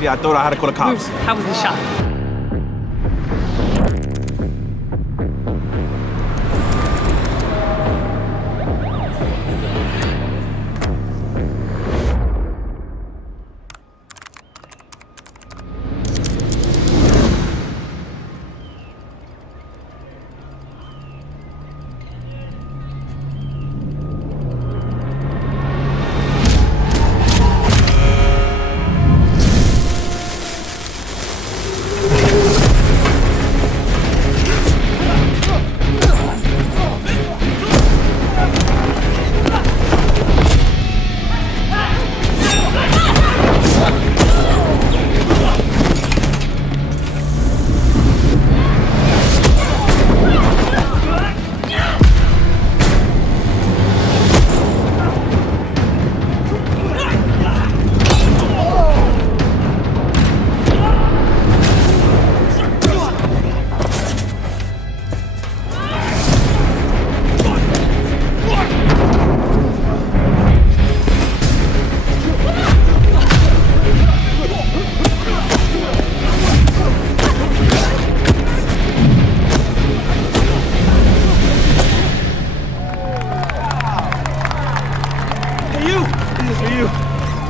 Yeah, I thought I had to call the cops. How was the shot?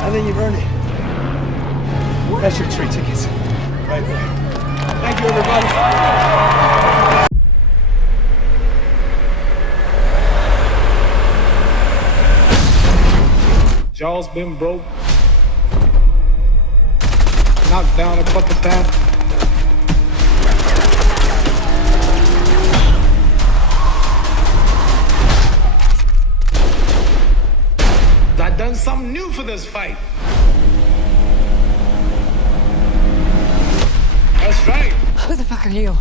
I think you've earned it. That's your 3 tickets. Right there. Thank you, everybody. Jaw's been broke. Knocked down a couple times. I done something new for this fight. That's right. Who the fuck are you?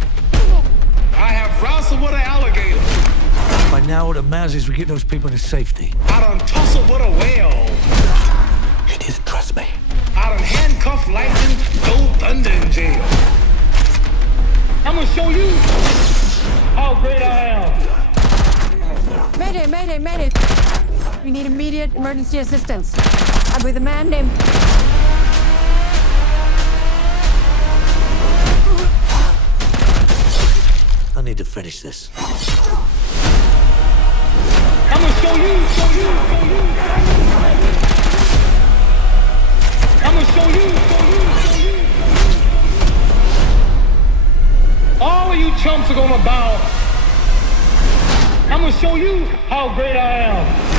I have wrestled with an alligator. By now, what it matters is we get those people to safety. I done tussled with a whale. You need to trust me. I done handcuffed lightning, throw thunder in jail. I'm gonna show you how great I am. Mayday, mayday, mayday. We need immediate emergency assistance. I'm with a man named... I need to finish this. I'm gonna show you. I'm gonna show you. All of you chumps are gonna bow. I'm gonna show you how great I am.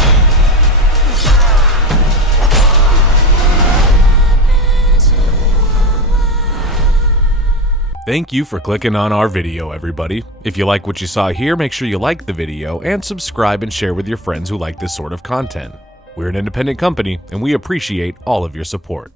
Thank you for clicking on our video, everybody. If you like what you saw here, make sure you like the video and subscribe and share with your friends who like this sort of content. We're an independent company, and we appreciate all of your support.